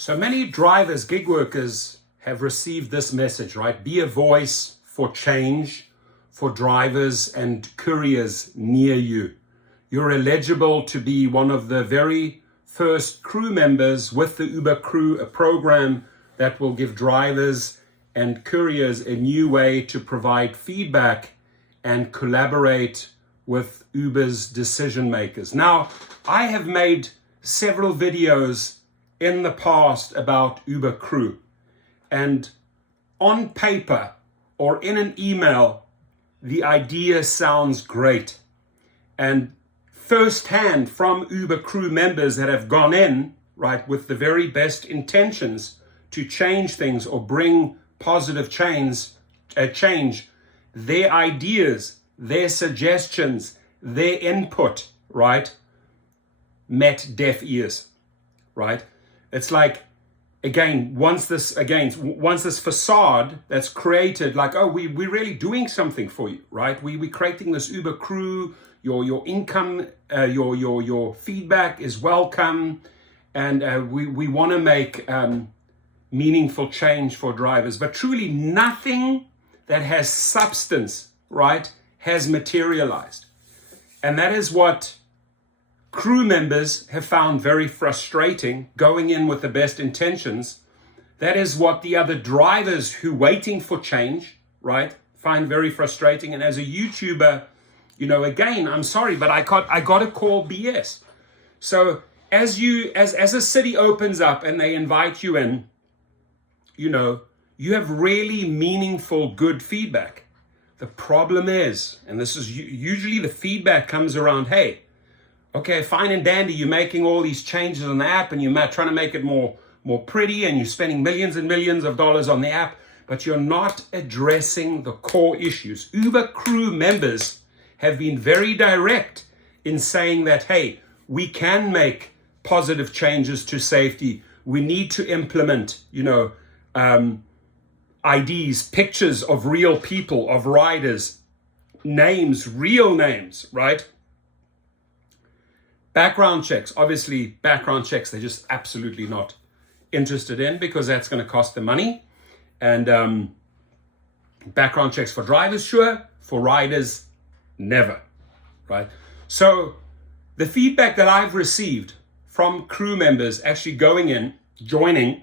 So many drivers, gig workers have received this message, right? Be a voice for change for drivers and couriers near you. You're eligible to be one of the very first crew members with the Uber Crew, a program that will give drivers and couriers a new way to provide feedback and collaborate with Uber's decision makers. Now, I have made several videos in the past about Uber Crew, and on paper or in an email, the idea sounds great. And firsthand from Uber Crew members that have gone in, right, with the very best intentions to change things or bring positive change, their ideas, their suggestions, their input, right, met deaf ears, right? It's like, again, once this facade that's created, like, oh, we're really doing something for you, right? We're creating this Uber Crew, your income, your feedback is welcome, and we want to make meaningful change for drivers. But truly nothing that has substance, right, has materialized. And that is what crew members have found very frustrating, going in with the best intentions. That is what the other drivers who waiting for change, right, find very frustrating. And as a YouTuber, you know, again, I'm sorry, but I got to call BS. So as a city opens up and they invite you in, you know, you have really meaningful, good feedback. The problem is, and this is usually the feedback comes around, hey, okay, fine and dandy, you're making all these changes on the app and you're trying to make it more pretty and you're spending millions and millions of dollars on the app, but you're not addressing the core issues. Uber Crew members have been very direct in saying that, hey, we can make positive changes to safety. We need to implement, you know, IDs, pictures of real people, of riders, names, real names, right? Background checks, obviously background checks, they're just absolutely not interested in because that's going to cost them money. And background checks for drivers, sure. For riders, never, right? So the feedback that I've received from crew members actually going in, joining,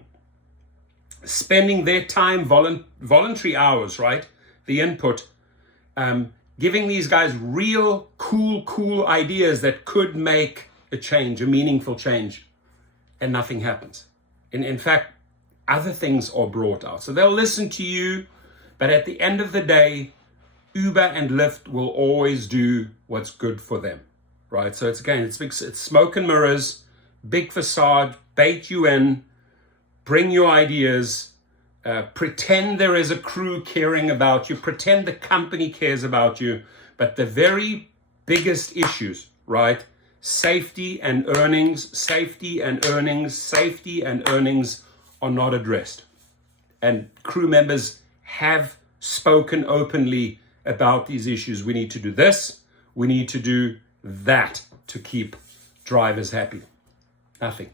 spending their time, voluntary hours, right? The input, giving these guys real cool ideas that could make a change, a meaningful change, and nothing happens. In fact, other things are brought out. So they'll listen to you, but at the end of the day, Uber and Lyft will always do what's good for them, right? So it's smoke and mirrors, big facade, bait you in, bring your ideas, pretend there is a crew caring about you, pretend the company cares about you, but the very biggest issues, right? Safety and earnings, safety and earnings, safety and earnings are not addressed. And crew members have spoken openly about these issues. We need to do this, we need to do that to keep drivers happy. Nothing.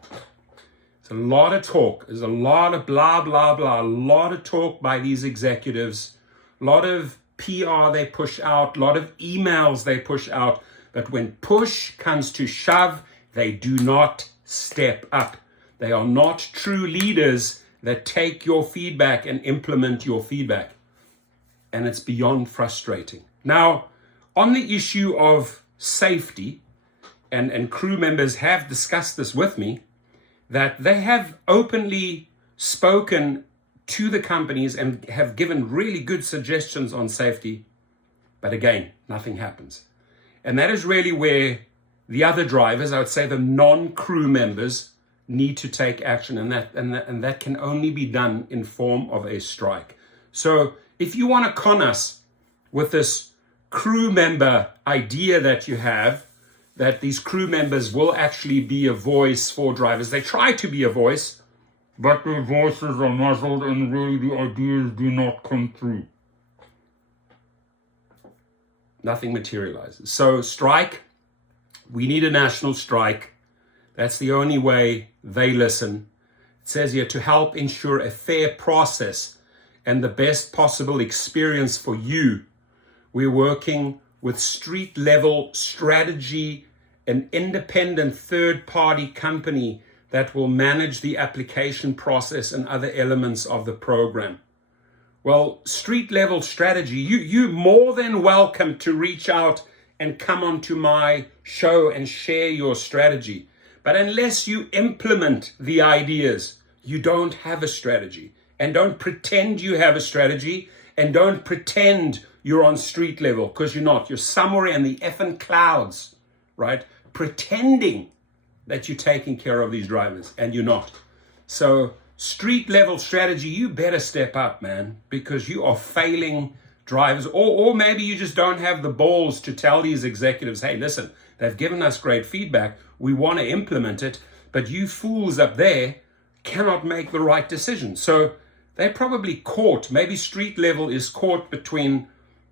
It's a lot of talk. There's a lot of blah, blah, blah, a lot of talk by these executives, a lot of PR they push out, a lot of emails they push out. But when push comes to shove, they do not step up. They are not true leaders that take your feedback and implement your feedback. And it's beyond frustrating. Now, on the issue of safety, and crew members have discussed this with me, that they have openly spoken to the companies and have given really good suggestions on safety. But again, nothing happens. And that is really where the other drivers, I would say the non-crew members, need to take action. And that can only be done in form of a strike. So if you want to con us with this crew member idea that you have, that these crew members will actually be a voice for drivers. They try to be a voice, but their voices are muzzled and really the ideas do not come through. Nothing materializes. So strike, we need a national strike. That's the only way they listen. It says here, to help ensure a fair process and the best possible experience for you, we're working with street level strategy, an independent third-party company that will manage the application process and other elements of the program. Well, street level strategy, you're more than welcome to reach out and come onto my show and share your strategy. But unless you implement the ideas, you don't have a strategy. And don't pretend you have a strategy, and don't pretend you're on street level, because you're not. You're somewhere in the effing clouds, right? Pretending that you're taking care of these drivers, and you're not. So street level strategy, you better step up, man, because you are failing drivers, or maybe you just don't have the balls to tell these executives, hey, listen, they've given us great feedback, we want to implement it, but you fools up there cannot make the right decision. So they're probably caught, maybe street level is caught between,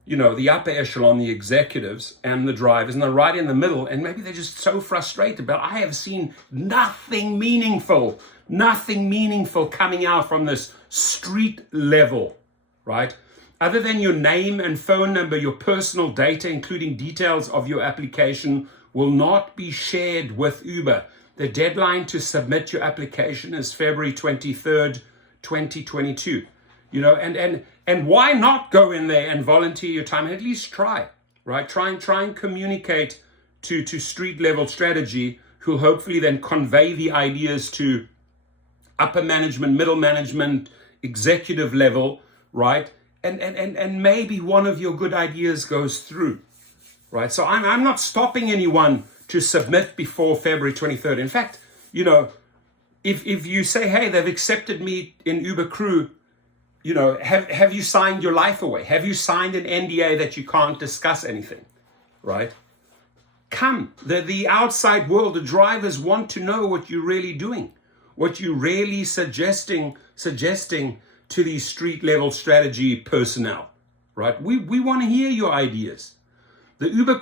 the upper echelon, the executives, and the drivers, and they're right in the middle, and maybe they're just so frustrated. But I have seen nothing meaningful coming out from this street level, right? Other than your name and phone number, your personal data, including details of your application, will not be shared with Uber. The deadline to submit your application is February 23rd, 2022. And why not go in there and volunteer your time? At least try, right? Try and communicate to street level strategy, who'll hopefully then convey the ideas to upper management, middle management, executive level, right? And maybe one of your good ideas goes through, right? So I'm not stopping anyone to submit before February 23rd. In fact, if you say, hey, they've accepted me in Uber Crew, have you signed your life away? Have you signed an NDA that you can't discuss anything, right? Come, the outside world, the drivers want to know what you're really doing, what you're really suggesting to these street level strategy personnel, right? We want to hear your ideas. The Uber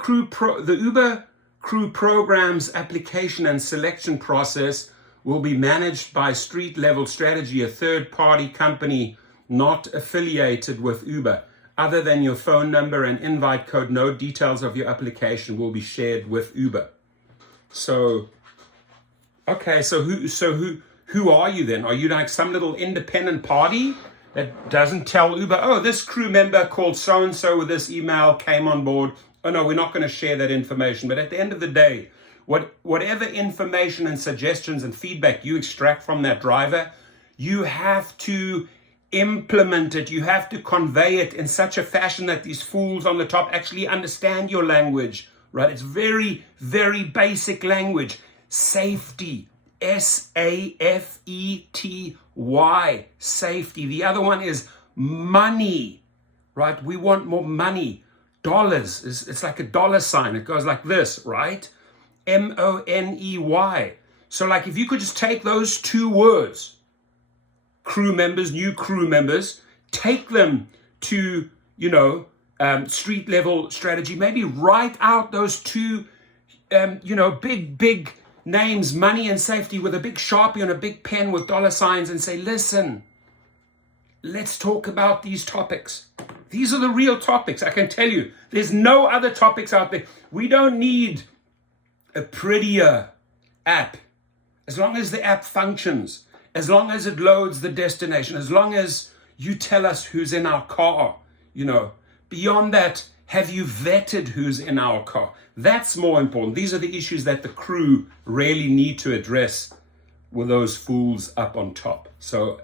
Crew program's application and selection process will be managed by street level strategy, a third-party company not affiliated with Uber. Other than your phone number and invite code, no details of your application will be shared with Uber. So, okay, so who are you then? Are you like some little independent party that doesn't tell Uber, oh, this crew member called so-and-so with this email came on board? Oh no, we're not going to share that information. But at the end of the day, whatever information and suggestions and feedback you extract from that driver, you have to implement it. You have to convey it in such a fashion that these fools on the top actually understand your language, right? It's very, very basic language. Safety, SAFETY, safety. The other one is money, right? We want more money. Dollars, it's like a dollar sign. It goes like this, right? MONEY. So like if you could just take those two words, crew members, new crew members, take them to, street level strategy, maybe write out those two, big names, money and safety, with a big Sharpie and a big pen with dollar signs, and say, listen, let's talk about these topics. These are the real topics. I can tell you, there's no other topics out there. We don't need a prettier app. As long as the app functions, as long as it loads the destination, as long as you tell us who's in our car, beyond that, have you vetted who's in our car? That's more important. These are the issues that the crew really need to address with those fools up on top. So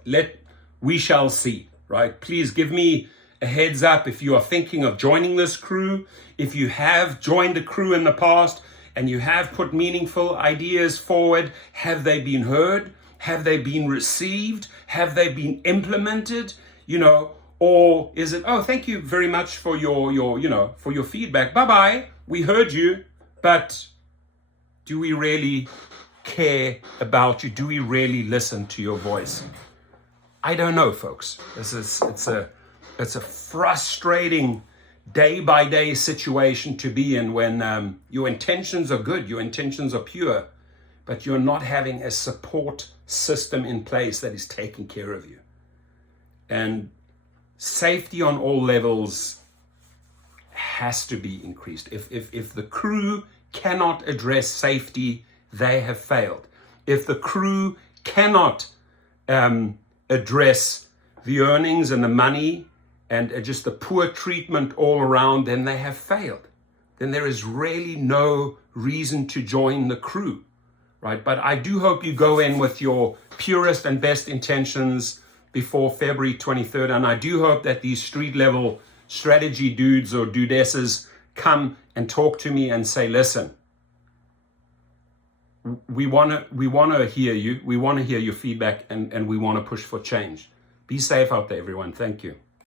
we shall see, right? Please give me a heads up if you are thinking of joining this crew. If you have joined a crew in the past and you have put meaningful ideas forward, have they been heard? Have they been received? Have they been implemented? Or is it, oh, thank you very much for your feedback. Bye-bye. We heard you, but do we really care about you? Do we really listen to your voice? I don't know, folks. It's a frustrating day-by-day situation to be in when your intentions are good, your intentions are pure, but you're not having a support system in place that is taking care of you. And safety on all levels has to be increased. If the crew cannot address safety, they have failed. If the crew cannot address the earnings and the money and just the poor treatment all around, then they have failed. Then there is really no reason to join the crew, right? But I do hope you go in with your purest and best intentions before February 23rd. And I do hope that these street level strategy dudes or dudesses come and talk to me and say, listen, we want to hear you. We want to hear your feedback, and we want to push for change. Be safe out there, everyone. Thank you.